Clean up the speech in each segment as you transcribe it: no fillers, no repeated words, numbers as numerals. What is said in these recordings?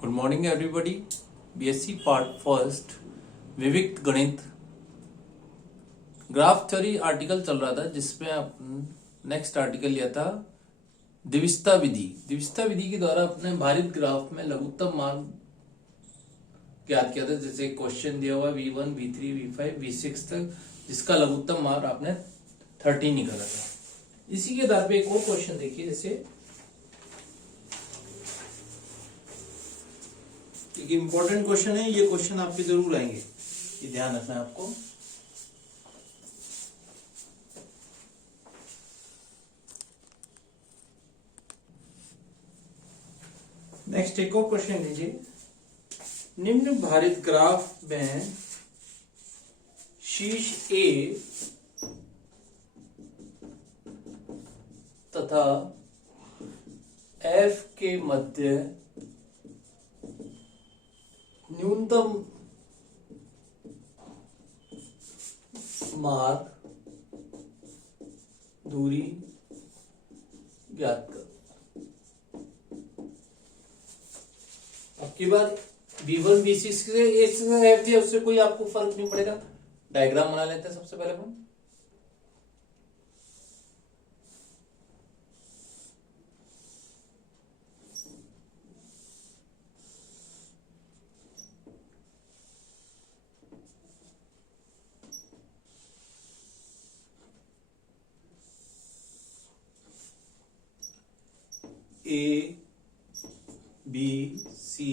Good morning everybody. BSc part first विविक्त गणित graph theory article चल रहा था, जिसमें नेक्स्ट आर्टिकल लिया था द्विस्ता विधि। द्विस्ता विधि के द्वारा अपने भारित ग्राफ में लघुत्तम मान ज्ञात किया था। जैसे क्वेश्चन दिया हुआ V1, V3, V5, V6 तक, जिसका लघुत्तम मान आपने 30 निकाला था। इसी के आधार पे एक और क्वेश्चन देखिए। जैसे एक इंपॉर्टेंट क्वेश्चन है, ये क्वेश्चन आपके जरूर आएंगे, ये ध्यान रखना है आपको। नेक्स्ट एक और क्वेश्चन लीजिए। निम्न भारित ग्राफ में शीर्ष ए तथा एफ के मध्य न्यूनतम मार्ग दूरी ज्ञात कर। अब की बार V1, V6 से एफ दिया, उससे कोई आपको फर्क नहीं पड़ेगा। डायग्राम बना लेते हैं सबसे पहले हम। A B C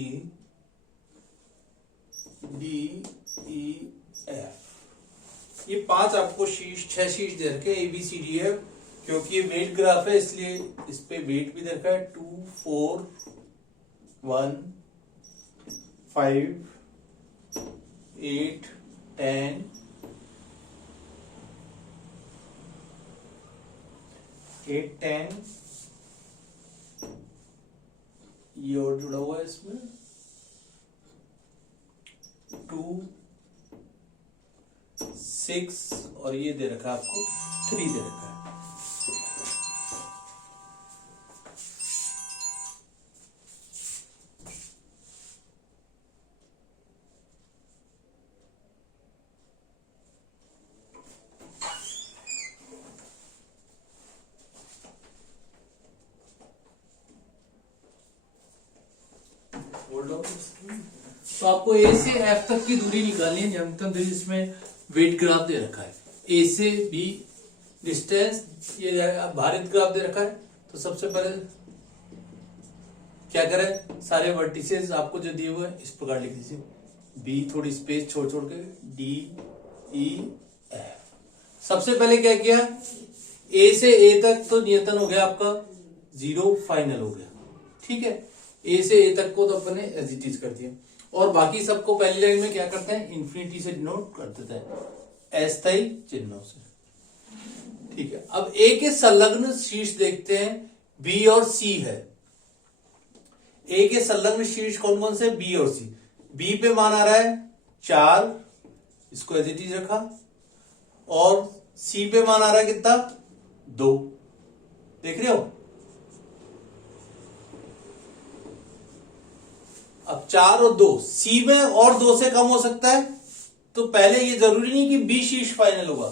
D E F, ये पांच आपको छह शीर्ष दे रखे A B C D F। क्योंकि ये वेट ग्राफ है, इसलिए इस पे वेट भी दे रखा है 2, 4, 1, 5, 8, 10, 8, 10, ये और जुड़ा हुआ है इसमें 2, 6 और ये दे रखा है आपको 3 दे रखा है। तो आपको ए से एफ तक की दूरी निकालनी है, न्यूनतम दूरी, जिसमें वेट ग्राफ दे रखा है। ए से बी डिस्टेंस, ये भारित ग्राफ दे रखा है। तो सबसे पहले क्या करें, सारे वर्टिसेस आपको जो दिए हुए हैं इस प्रकार लिख दीजिए। बी थोड़ी स्पेस छोड़ छोड़ के डी ई एफ। सबसे पहले क्या किया, ए से ए तक तो न्यूनतम हो गया आपका 0, फाइनल हो गया। ठीक है, ए से ए तक को तो अपने एज इट इज कर दिया, और बाकी सबको पहली लाइन में क्या करते हैं, इन्फिनिटी से डिनोट कर देते हैं, अस्थायी चिन्हों से। ठीक है, अब ए के संलग्न शीर्ष देखते हैं, बी और सी है। ए के संलग्न शीर्ष कौन कौन से, बी और सी। बी पे मान आ रहा है 4, इसको एज इट इज रखा, और सी पे मान आ रहा है कितना, 2। देख रहे हो, अब 4 और 2, सी में और 2 से कम हो सकता है। तो पहले ये जरूरी नहीं कि बी शीर्ष फाइनल होगा,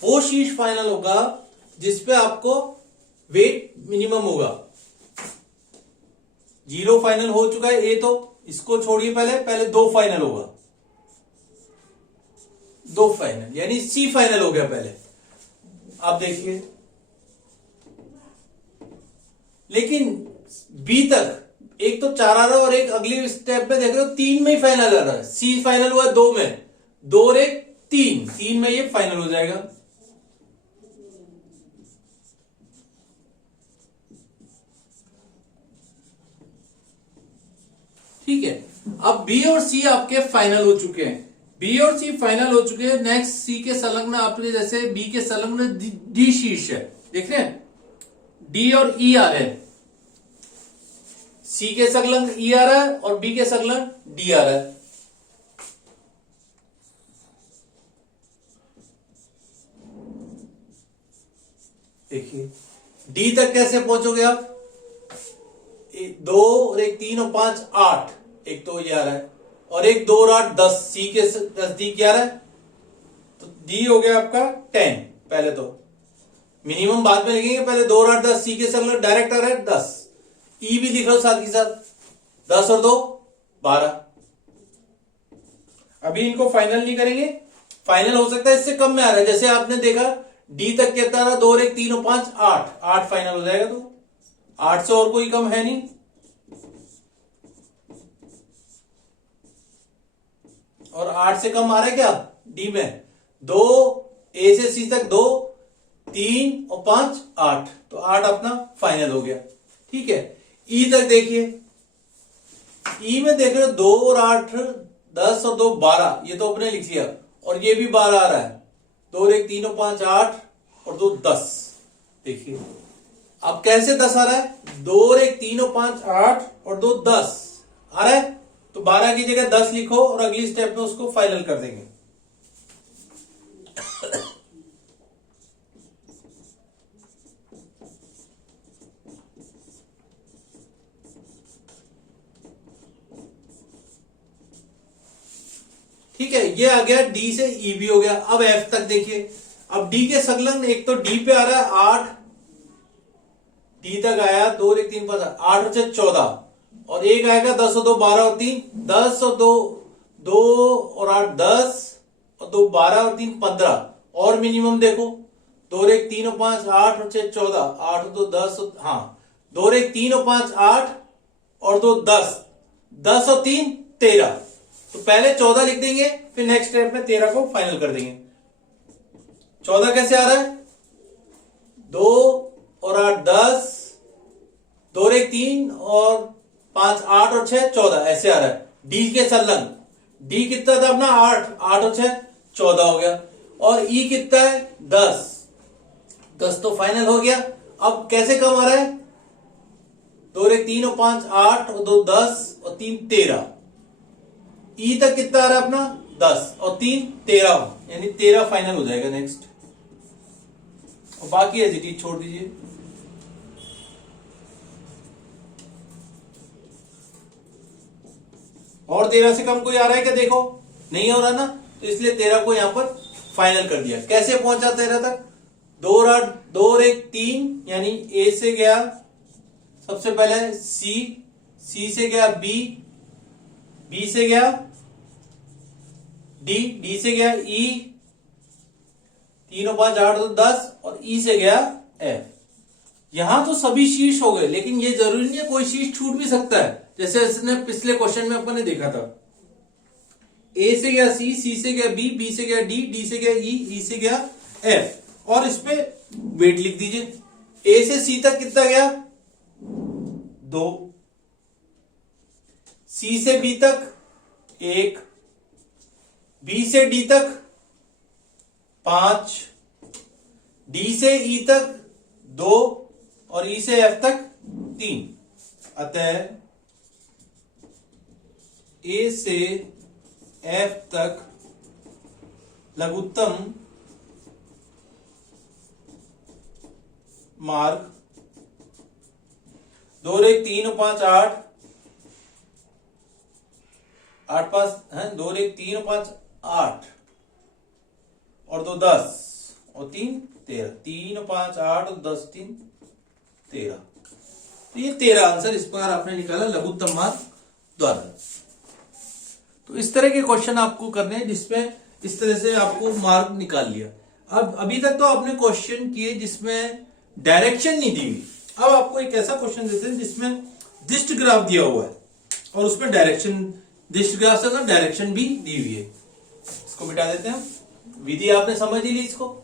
वो शीर्ष फाइनल होगा जिसपे आपको वेट मिनिमम होगा। 0 फाइनल हो चुका है ए, तो इसको छोड़िए, पहले 2 फाइनल होगा। 2 फाइनल यानी सी फाइनल हो गया पहले। अब देखिए, लेकिन बी तक एक तो 4 आ रहा है, और एक अगली स्टेप में देख रहे हो 3 में ही फाइनल आ रहा है। सी फाइनल हुआ 2 में, 2 और 1 3 में ये फाइनल हो जाएगा। ठीक है, अब बी और सी आपके फाइनल हो चुके हैं। बी और सी फाइनल हो चुके हैं। नेक्स्ट सी के संलग्न आपने, जैसे बी के संलग्न डी शीर्ष है, देख रहे हैं, डी और ई आ रहे हैं। सी के संलग्न ई आ रहा है और बी के संलग्न डी आ रहा है। देखिए डी तक कैसे पहुंचोगे आप, 2 और 1 3 और 5 8, एक तो ये आ रहा है, और एक 2 और 8 10, सी के नजदीक क्या आ रहा है, तो डी हो गया आपका 10। पहले तो मिनिमम बाद में लिखेंगे, पहले 2 और 8 10, सी के संग डायरेक्ट आ रहा है 10। ई भी लिख लो साथ के साथ, 10 और 2 12। अभी इनको फाइनल नहीं करेंगे, फाइनल हो सकता है इससे कम में आ रहा है, जैसे आपने देखा डी तक कितना रहा, 2 और 1 3 और 5 8, 8 फाइनल हो जाएगा, तो 8 से और कोई कम है नहीं। और 8 से कम आ रहा है क्या डी में, 2 ए से सी तक 2 3 और 5 8, तो 8 अपना फाइनल हो गया। ठीक है, ई तक देखिए, ई में देख रहे हो 2 और 8 10 और 2 12, ये तो अपने लिख लिया, और ये भी 12 आ रहा है, 2 और 1 3 और 5 8 और 2 10। देखिए अब कैसे 10 आ रहा है, 2 और 1 3 और 5 8 और 2 10 आ रहा है, तो 12 की जगह 10 लिखो और अगली स्टेप में उसको फाइनल कर देंगे। ठीक है, ये आ गया डी से ई भी हो गया। अब एफ तक देखिए, अब डी के संलग्न एक तो डी पे आ रहा है 8, डी तक आया 2 और 1 3 5 8 और 6 14, और एक आएगा 10 और 2 12 और 3 10 और 2 2 और 8 10 और 2 12 और 3 15, और मिनिमम देखो 2 और 1 3 और 5 8 और 6 14, 8 और 2 10 और हाँ 2 और 1 3 और 5 8 और 2 10, 10 और 3 13, तो पहले 14 लिख देंगे, फिर नेक्स्ट स्टेप में 13 को फाइनल कर देंगे। 14 कैसे आ रहा है, 2 और 8 10, 2 और 1 3 और 5 8 और 6 14, ऐसे आ रहा है डी के संलग्न। डी कितना था अपना 8, 8 और 6 14 हो गया, और ई कितना है 10, 10 तो फाइनल हो गया। अब कैसे कम आ रहा है, 2 और 1 3 और 5 8 और 2 10 और 3 13, ई तक कितना आ रहा है अपना 10 और 3 13, यानी 13 फाइनल हो जाएगा नेक्स्ट, और बाकी एज इट इज छोड़ दीजिए। और 13 से कम कोई आ रहा है क्या, देखो नहीं हो रहा ना, तो इसलिए 13 को यहां पर फाइनल कर दिया। कैसे पहुंचा 13 तक, 2 और 1 3, यानी ए से गया सबसे पहले सी, सी से गया बी, बी से गया डी, डी से गया ई, 3 और 5 8 और 10, और ई से गया एफ। यहां तो सभी शीर्ष हो गए, लेकिन ये जरूरी नहीं है, कोई शीर्ष छूट भी सकता है, जैसे इसने पिछले क्वेश्चन में अपन ने देखा था, ए से गया सी, सी से गया बी, बी से गया डी, डी से गया ई से गया एफ, और इस पे वेट लिख दीजिए। ए से सी तक कितना गया 2, सी से बी तक 1, बी से डी तक 5, डी से ई तक 2, और ई से एफ तक 3। अतः ए से एफ तक लघुत्तम मार्ग 2 और 1 3 और 5 8 8 5 है, 2 और 1 3 और 5 8 और 2 10 और 3 13, 3 और 5 8 और 10 3 13, तो ये 13 आंसर इस बार आपने निकाला लघुत्तम मार्ग द्वारा। तो इस तरह के क्वेश्चन आपको करने हैं जिसमें इस तरह से आपको मार्क निकाल लिया। अब अभी तक तो आपने क्वेश्चन किए जिसमें डायरेक्शन नहीं दी हुई, अब आपको एक ऐसा क्वेश्चन देते हैं जिसमें दिष्ट ग्राफ दिया हुआ है और उसमें डायरेक्शन, दिष्ट ग्राफ से डायरेक्शन भी दी हुई है। इसको मिटा देते हैं, विधि आपने समझ ही ली इसको।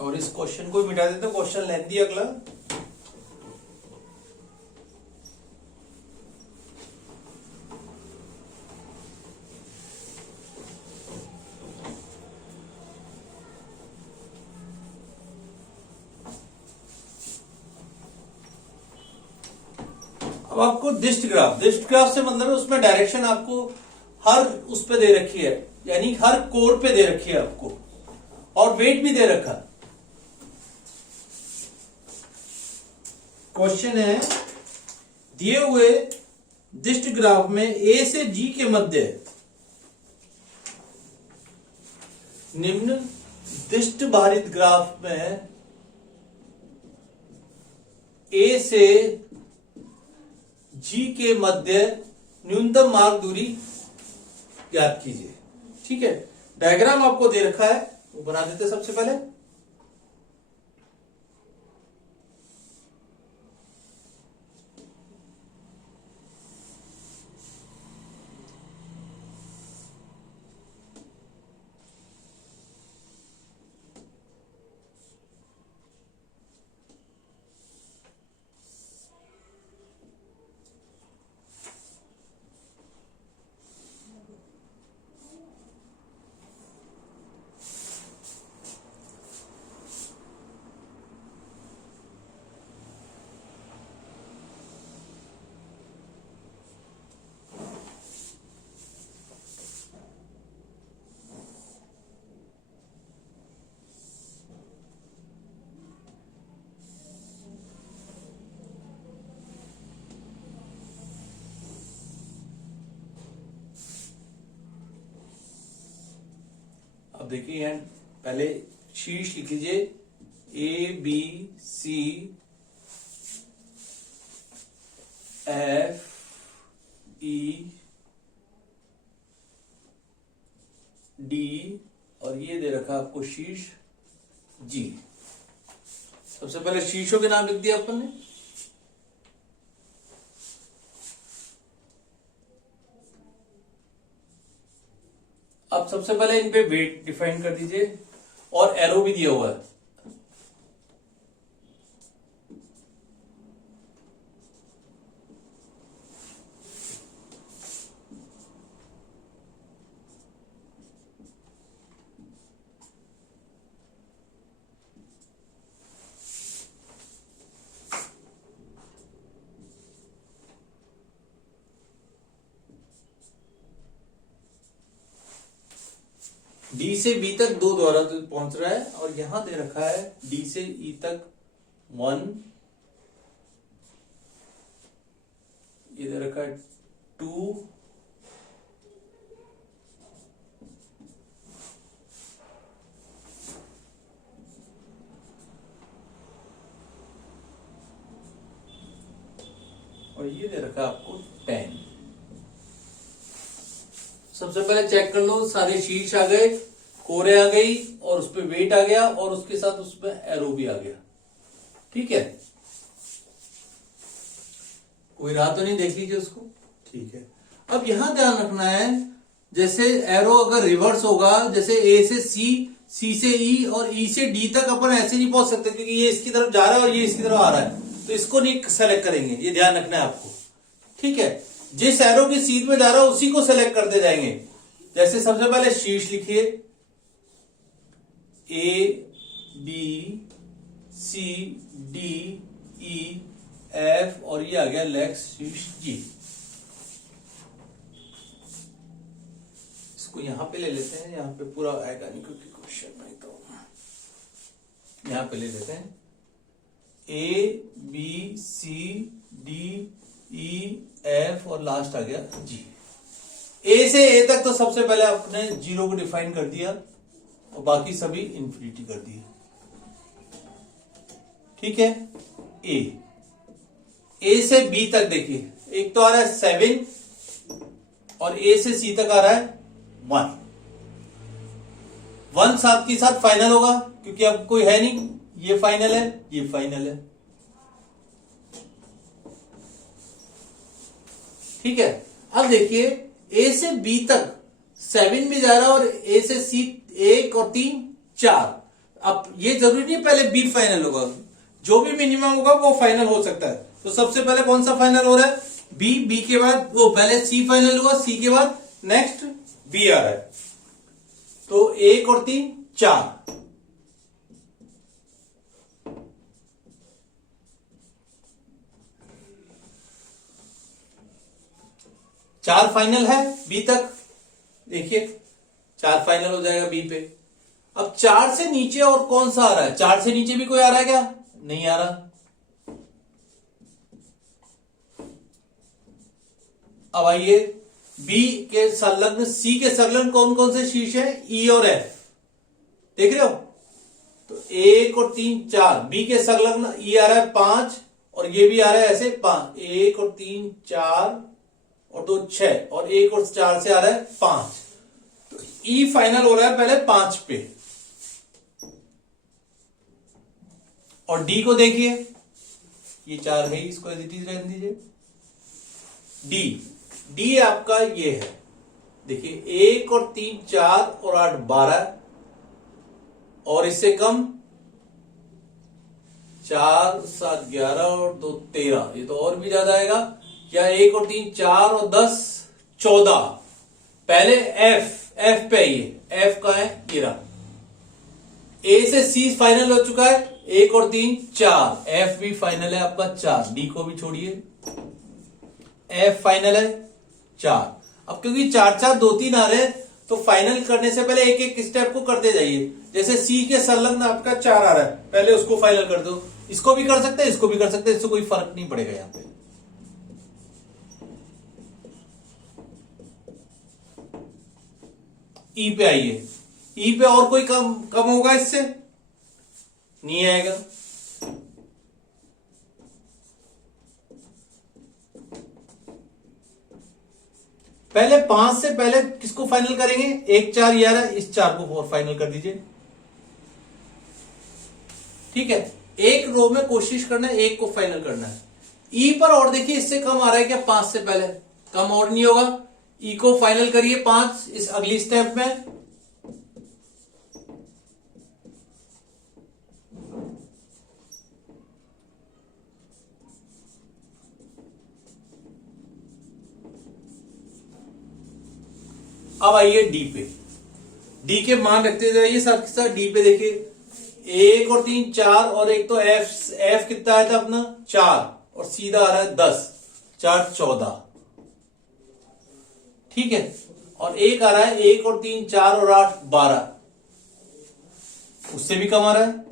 और इस क्वेश्चन को मिटा देते, क्वेश्चन लेंथी अगला। अब आपको डिस्ट ग्राफ से मतलब है उसमें डायरेक्शन आपको हर उस पे दे रखी है, यानी हर कोर पे दे रखी है आपको, और वेट भी दे रखा। क्वेश्चन है दिए हुए डिस्ट ग्राफ में ए से जी के मध्य निम्न डिस्ट भारित ग्राफ में ए से जी के मध्य न्यूनतम मार्ग दूरी ज्ञात कीजिए। ठीक है, डायग्राम आपको दे रखा है, वो बना देते हैं सबसे पहले। अब देखिए यहां पहले शीर्ष लिख लीजिए A B C F E D और ये दे रखा आपको शीर्ष जी। सबसे पहले शीर्षों के नाम लिख दिया अपन ने। अब सबसे पहले इन पे वेट डिफाइन कर दीजिए और एरो भी दिया हुआ है। डी से बी तक दो द्वारा पहुंच रहा है और यहां दे रखा है डी से ई तक 1, ये दे रखा है 2, और ये दे रखा है आपको 10। सबसे पहले चेक कर लो, सारे शीर्ष आ गए, कोरे आ गई और उस पर वेट आ गया और उसके साथ उसमें एरो भी आ गया। ठीक है, कोई राह तो नहीं, देख लीजिए उसको। ठीक है, अब यहां ध्यान रखना है, जैसे एरो अगर रिवर्स होगा, जैसे ए से सी, सी से ई और ई से डी तक अपन ऐसे नहीं पहुंच सकते क्योंकि ये इसकी तरफ जा रहा है और ये इसकी तरफ आ रहा है, तो इसको नहीं सेलेक्ट करेंगे, ये ध्यान रखना है आपको। ठीक है, जिस एरो की सीध में जा रहा है उसी को सेलेक्ट करते जाएंगे। जैसे सबसे पहले शीर्ष लिखिए A B C D E F और ये आ गया लेग्स शीर्ष जी। इसको यहां पे ले लेते हैं, यहां पे पूरा आएगा नहीं क्योंकि क्वेश्चन नहीं, तो यहां पे ले लेते हैं A B C D E F और लास्ट आ गया जी। ए से ए तक तो सबसे पहले आपने जीरो को डिफाइन कर दिया और बाकी सभी इंफिनिटी कर दिए। ठीक है, ए से बी तक देखिए, एक तो आ रहा है 7 और ए से सी तक आ रहा है 1। 1 साथ के साथ फाइनल होगा क्योंकि अब कोई है नहीं, ये फाइनल है, ये फाइनल है। ठीक है, अब देखिए ए से बी तक 7 भी जा रहा है और ए से सी 1 और 3 4। अब ये जरूरी नहीं पहले बी फाइनल होगा, जो भी मिनिमम होगा वो फाइनल हो सकता है। तो सबसे पहले कौन सा फाइनल हो रहा है? बी, बी के बाद वो पहले सी फाइनल होगा, सी के बाद नेक्स्ट बी आ रहा है, तो 1 और 3 4। 4 फाइनल है बी तक, देखिए 4 फाइनल हो जाएगा बी पे। अब 4 से नीचे और कौन सा आ रहा है? 4 से नीचे भी कोई आ रहा है क्या? नहीं आ रहा। अब आइए बी के संलग्न, सी के संलग्न कौन कौन से शीर्ष है? ई और एफ, देख रहे हो? तो 1 और 3 4, बी के संलग्न ई आ रहा है 5 और ये भी आ रहा है ऐसे 5, 1 और 3 4 और 2 6 और 1 और 4 से आ रहा है 5। तो ई फाइनल हो रहा है पहले 5 पे। और डी को देखिए, ये 4 है, इसको एज इट इज रहने दीजिए। डी आपका ये है, देखिए 1 और 3 4 और 8 12 और इससे कम 4 7 11 और 2 13, ये तो और भी ज्यादा आएगा। या 1 और 3 4 और 10 14। पहले एफ पे आइए, एफ का है ये रहा। ए से सी फाइनल हो चुका है, 1 और 3 4, एफ भी फाइनल है आपका 4। डी को भी छोड़िए, एफ फाइनल है 4। अब क्योंकि 4 4 2 3 आ रहे हैं तो फाइनल करने से पहले एक एक स्टेप को करते जाइए। जैसे सी के संलग्न आपका 4 आ रहा है, पहले उसको फाइनल कर दो। इसको भी कर सकते हैं, इसको भी कर सकते हैं, इससे कोई फर्क नहीं पड़ेगा यहां पे। ई पे आइए, ई पे और कोई कम कम होगा इससे? नहीं आएगा। पहले 5 से पहले किसको फाइनल करेंगे? 1 4 11, इस 4 को 4 फाइनल कर दीजिए, ठीक है। एक रो में कोशिश करना है, एक को फाइनल करना है। ई पर और देखिए इससे कम आ रहा है क्या? 5 से पहले कम और नहीं होगा। ई को फाइनल करिए 5 इस अगली स्टेप में। अब आइए डी पे, डी के मान रखते जाइए साथ के साथ। डी पे देखिए 1 और 3 4 और एक तो एफ कितना आया था अपना 4 और सीधा आ रहा है 10, 4 14, ठीक है। और एक आ रहा है 1 और 3 4 और 8 12, उससे भी कम आ रहा है।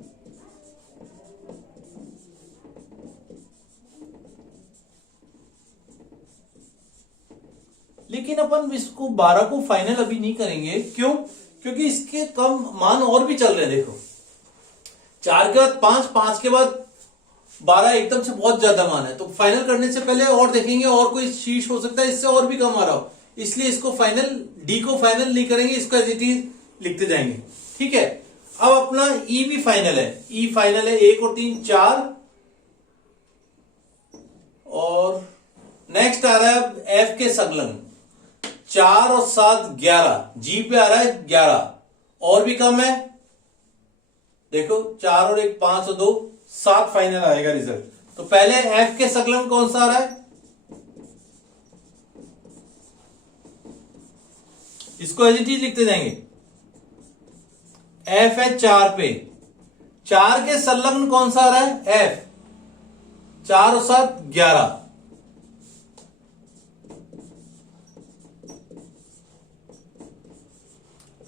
लेकिन अपन इसको 12 को फाइनल अभी नहीं करेंगे, क्यों? क्योंकि इसके कम मान और भी चल रहे हैं। देखो 4 के बाद 5, 5 के बाद 12, एकदम से बहुत ज्यादा मान है। तो फाइनल करने से पहले और देखेंगे और कोई शीर्ष हो सकता है इससे और भी कम आ रहा हो, इसलिए इसको फाइनल, डी को फाइनल नहीं करेंगे, इसको एज इट इज लिखते जाएंगे, ठीक है। अब अपना ई भी फाइनल है, ई फाइनल है 1 और 3 4 और नेक्स्ट आ रहा है एफ के संलग्न 4 और 7 11, जी पे आ रहा है 11 और भी कम है। देखो 4 और 1 5 और 2 7 फाइनल आएगा रिजल्ट। तो पहले एफ के संलग्न कौन सा आ रहा है? इसको एज इट इज लिखते जाएंगे। एफ है 4 पे, 4 के संलग्न कौन सा आ रहा है? एफ, 4 और 7 11।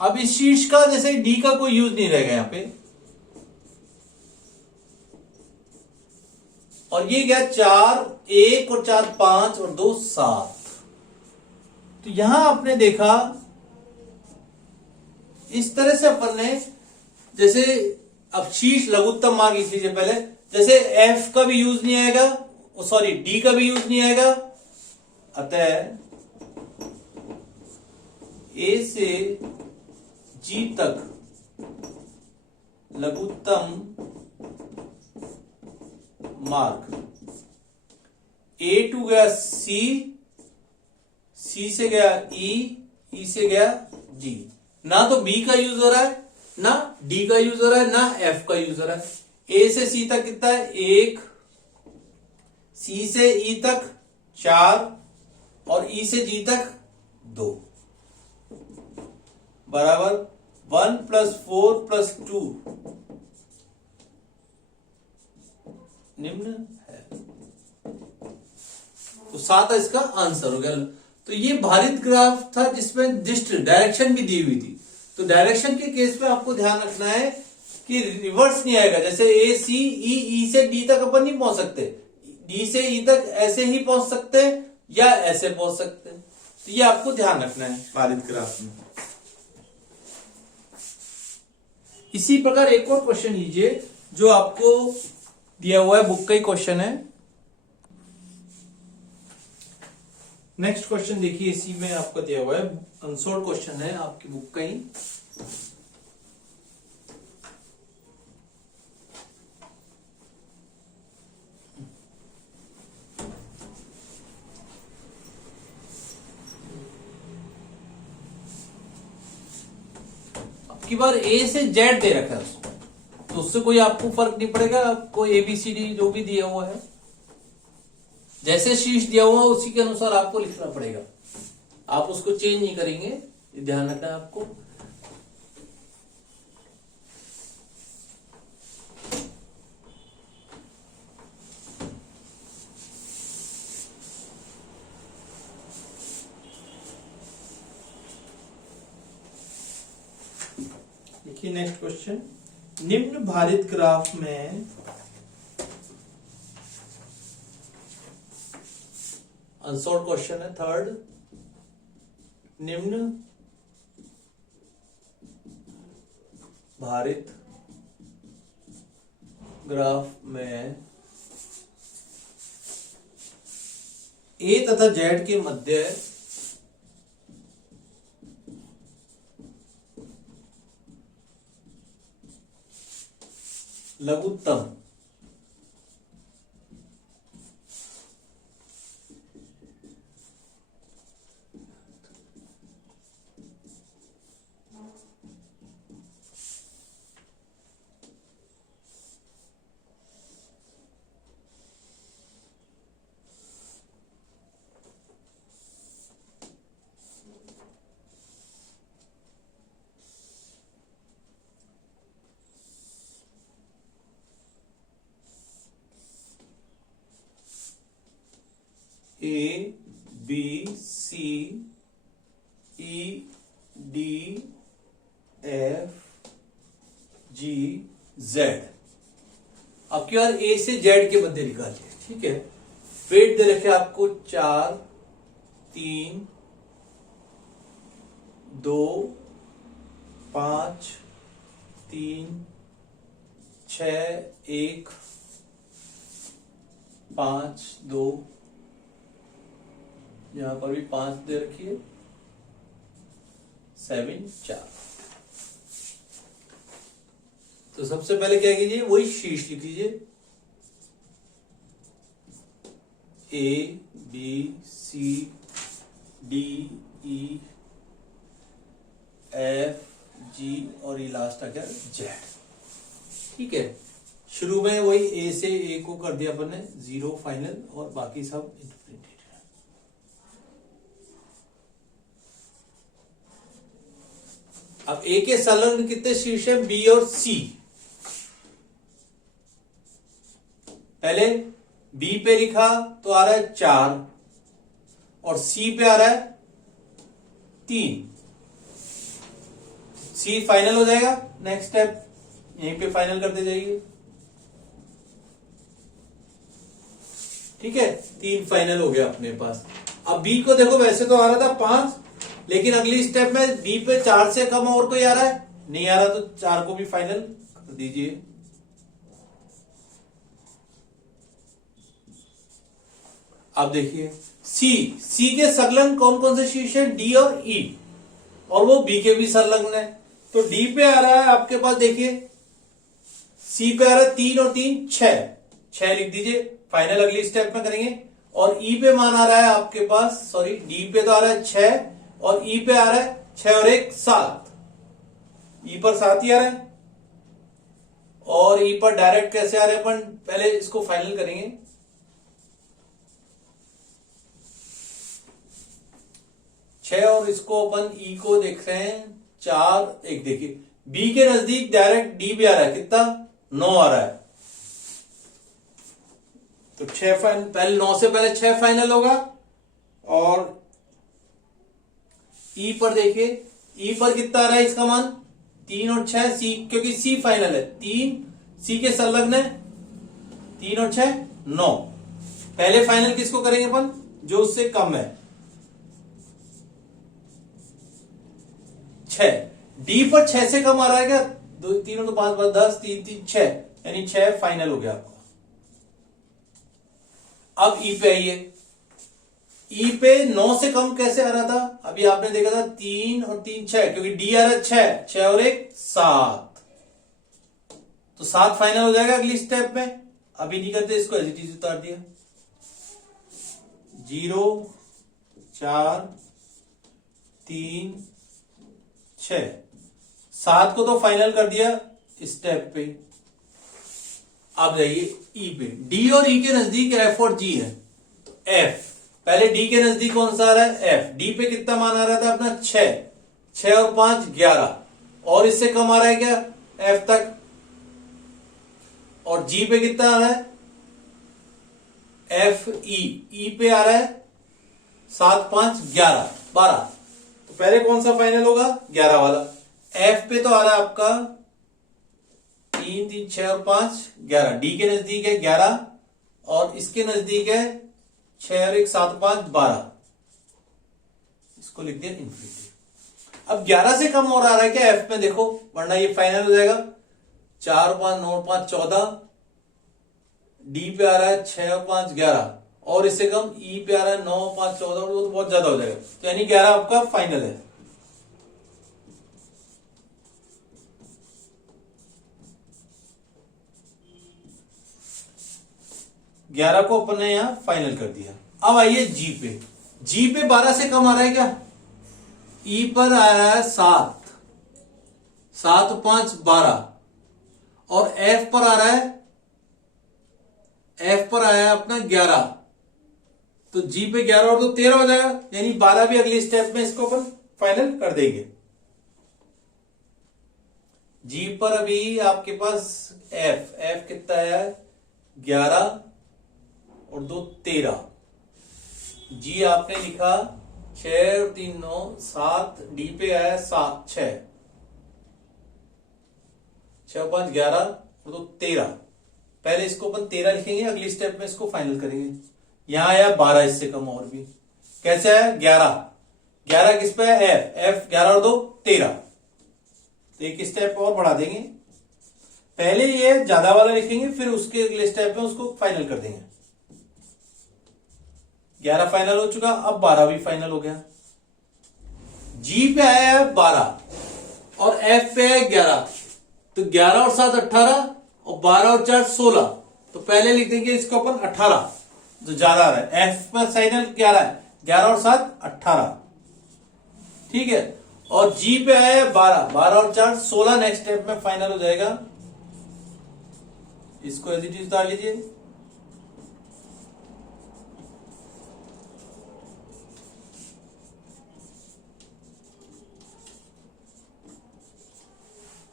अब इस शीर्ष का जैसे डी का कोई यूज नहीं रहेगा यहां पे, और ये गया 4 1 और 4 5 और 2 7। तो यहां आपने देखा इस तरह से अपन ने, जैसे अब शीर्ष लघुत्तम मार्ग लिख लीजिए पहले। जैसे एफ का भी यूज नहीं आएगा, सॉरी डी का भी यूज नहीं आएगा, अतः ए से जी तक लघुत्तम मार्ग, ए टू गया सी, सी से गया ई से गया जी। ना तो बी का यूज हो रहा है, ना डी का यूज हो रहा है, ना एफ का यूज हो रहा है। ए से सी तक कितना है? 1, सी से ई तक 4 और ई से जी तक 2 बराबर 1 + 4 + 2 निम्न है। तो 7 इसका आंसर हो गया। तो ये भारित ग्राफ था जिसमें डिस्टेंस डायरेक्शन भी दी हुई थी। तो डायरेक्शन के केस में आपको ध्यान रखना है कि रिवर्स नहीं आएगा। जैसे ए सी ई से डी तक अपन नहीं पहुंच सकते, डी से ई तक ऐसे ही पहुंच सकते हैं या ऐसे पहुंच सकते हैं। तो ये आपको ध्यान रखना है भारित ग्राफ में। इसी प्रकार एक और क्वेश्चन लीजिए जो आपको दिया हुआ है, बुक का ही क्वेश्चन है। नेक्स्ट क्वेश्चन देखिए, इसी में आपका दिया हुआ है, अनसोल्ड क्वेश्चन है आपकी बुक का ही। की बार ए से जेड दे रखा है उसको, तो उससे कोई आपको फर्क नहीं पड़ेगा। आपको एबीसीडी जो भी दिया हुआ है, जैसे शीर्ष दिया हुआ है उसी के अनुसार आपको लिखना पड़ेगा। आप उसको चेंज नहीं करेंगे, ध्यान रखना है आपको। देखिए नेक्स्ट क्वेश्चन, निम्न भारित ग्राफ में अनसॉल्व्ड क्वेश्चन है थर्ड। निम्न भारित ग्राफ में ए तथा जेड के मध्य लघुत्तम A B C E D F G Z. आपके बार ए से जेड के मध्य निकालिए, ठीक है। वेट दे रखे आपको 4 3 2 5 3 6 1 5 2, यहां पर भी 5 दे रखिए, 7 4। तो सबसे पहले क्या कीजिए, वही शीर्ष लिख लीजिए, A B C D E F G और ये लास्ट आ गया जेड, ठीक है। शुरू में वही ए से ए को कर दिया अपन ने 0 फाइनल, और बाकी सब इंटरप्रिटेड। अब ए के संलग्न कितने शीर्ष है, बी और सी। पहले बी पे लिखा तो आ रहा है 4 और सी पे आ रहा है 3। सी फाइनल हो जाएगा, नेक्स्ट स्टेप यहीं पे फाइनल करते जाइए, ठीक है। 3 फाइनल हो गया अपने पास। अब बी को देखो, वैसे तो आ रहा था 5, लेकिन अगली स्टेप में बी पे 4 से कम और कोई आ रहा है, नहीं आ रहा, तो 4 को भी फाइनल कर दीजिए। अब देखिए सी के संलग्न कौन कौन से शीर्ष है, डी और ई, और वो बी के भी संलग्न है। तो डी पे आ रहा है आपके पास, देखिए सी पे आ रहा है 3 और 3 6 लिख दीजिए, फाइनल अगली स्टेप में करेंगे। और ई पे मान आ रहा है आपके पास, सॉरी डी पे तो आ रहा है 6 और ई पे आ रहा है 6 और 1 7, ई पर 7 ही आ रहा है। और ई पर डायरेक्ट कैसे आ रहे हैं अपन, पहले इसको फाइनल करेंगे। 6 और इसको अपन ई को देख रहे हैं 4 1, देखिए बी के नजदीक डायरेक्ट डी भी आ रहा है, कितना 9 आ रहा है। तो 6 फाइनल, पहले 9 से पहले 6 फाइनल होगा, और ई पर देखिए, ई पर कितना आ रहा है इसका मान 3 और 6, सी क्योंकि सी फाइनल है, 3 सी के संलग्न है, 3 और 6 9। पहले फाइनल किसको करेंगे अपन, जो उससे कम है 6। डी पर 6 से कम आ रहा है क्या, 2 3 और 2 5 10, 3 3 6, यानी 6 फाइनल हो गया आपका। अब ई पे आइए, ई पे 9 से कम कैसे आ रहा था, अभी आपने देखा था 3 और 3 6, क्योंकि डी आ रहा है 6, 6 और 1 7, तो 7 फाइनल हो जाएगा अगली स्टेप में। अभी नहीं करते इसको, एज इट इज उतार दिया, 0 4 3 6, 7 को तो फाइनल कर दिया स्टेप पे। अब जाइए ई पे, डी और ई के नजदीक एफ और जी है, तो एफ पहले डी के नजदीक कौन सा आ रहा है, एफ। डी पे कितना मान आ रहा था अपना 6, 6 और 5 11, और इससे कम आ रहा है क्या एफ तक। और जी पे कितना आ रहा है, एफ ई पे आ रहा है 7 5 11 12, तो पहले कौन सा फाइनल होगा, 11 वाला। एफ पे तो आ रहा है आपका 3 3 6 और 5 11, डी के नजदीक है 11, और इसके नजदीक है 6 और 1 7 5 12, इसको लिख दिया इन्फिनिटी। अब 11 से कम और आ रहा है क्या एफ में, देखो, वरना ये फाइनल हो जाएगा। 4 5 9 5 14, डी पे आ रहा है 6 और 5 11, और इससे कम ई पे आ रहा है 9 5 14, और वो तो बहुत ज्यादा हो जाएगा, तो यानी 11 आपका फाइनल है। ग्यारह को अपन ने यहां फाइनल कर दिया। अब आइए जी पे, जी पे 12 से कम आ रहा है क्या, ई पर आ रहा है 7, 7 5 12, और एफ पर आ रहा है, एफ पर आया अपना 11, तो जी पे 11 और 2 13 हो जाएगा, यानी 12 भी अगली स्टेप में इसको अपन फाइनल कर देंगे। जी पर अभी आपके पास एफ, एफ कितना है 11 और 2 13, जी आपने लिखा 6 और 3 9 7, डी पे आया 7 6, 6 5 11 और 2 13, पहले इसको अपन 13 लिखेंगे, अगली स्टेप में इसको फाइनल करेंगे। यहां आया 12, इससे कम और भी कैसे है 11, 11 किस पे है एफ, एफ 11 और 2 13, तो एक स्टेप और बढ़ा देंगे, पहले ये ज्यादा वाला लिखेंगे, फिर उसके अगले स्टेप में उसको फाइनल कर देंगे। 11 फाइनल हो चुका, अब 12 भी फाइनल हो गया। जी पे आया है 12 और एफ पे है 11, तो 11 और 7 18, और 12 और 4 16, तो पहले लिख देंगे इसको अपन 18, जो ज्यादा आ रहा है, एफ पर फाइनल 11 है, 11 और 7 18, ठीक है। और जी पे आया है 12, 12 और 4 16, नेक्स्ट स्टेप में फाइनल हो जाएगा, इसको एज इट इज उतार लीजिए।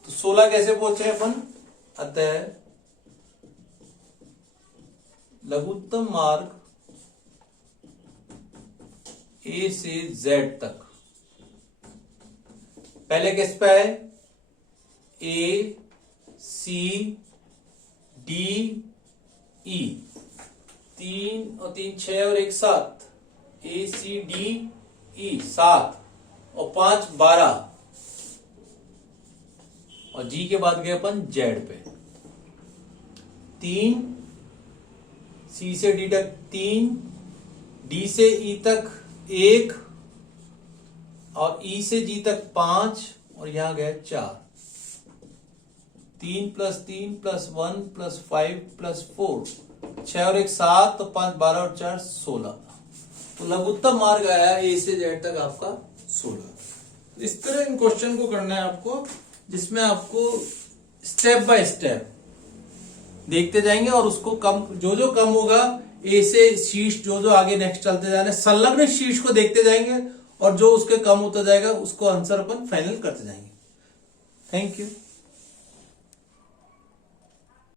तो 16 कैसे पहुंचे अपन, अतः लघुत्तम मार्ग ए से जेड तक, पहले किस पे है ए सी डी ई, 3 और 3 6 और 1 7, ए सी डी ई 7, और 5 12, और जी के बाद गए अपन जेड पे, 3 सी से डी तक 3, डी से ई तक 1, और ई से जी तक 5, और यहां गए 4, 3 + 3 + 1 + 5 + 4, 6 और 1 7, तो 5 12 और 4 16, तो लघुत्तम मार्ग आया ए से जेड तक आपका 16। इस तरह इन क्वेश्चन को करना है आपको, जिसमें आपको स्टेप बाय स्टेप देखते जाएंगे, और उसको कम जो कम होगा ए से शीर्ष जो आगे नेक्स्ट चलते जाने, संलग्न शीर्ष को देखते जाएंगे, और जो उसके कम होता जाएगा उसको आंसर अपन फाइनल करते जाएंगे। Thank you.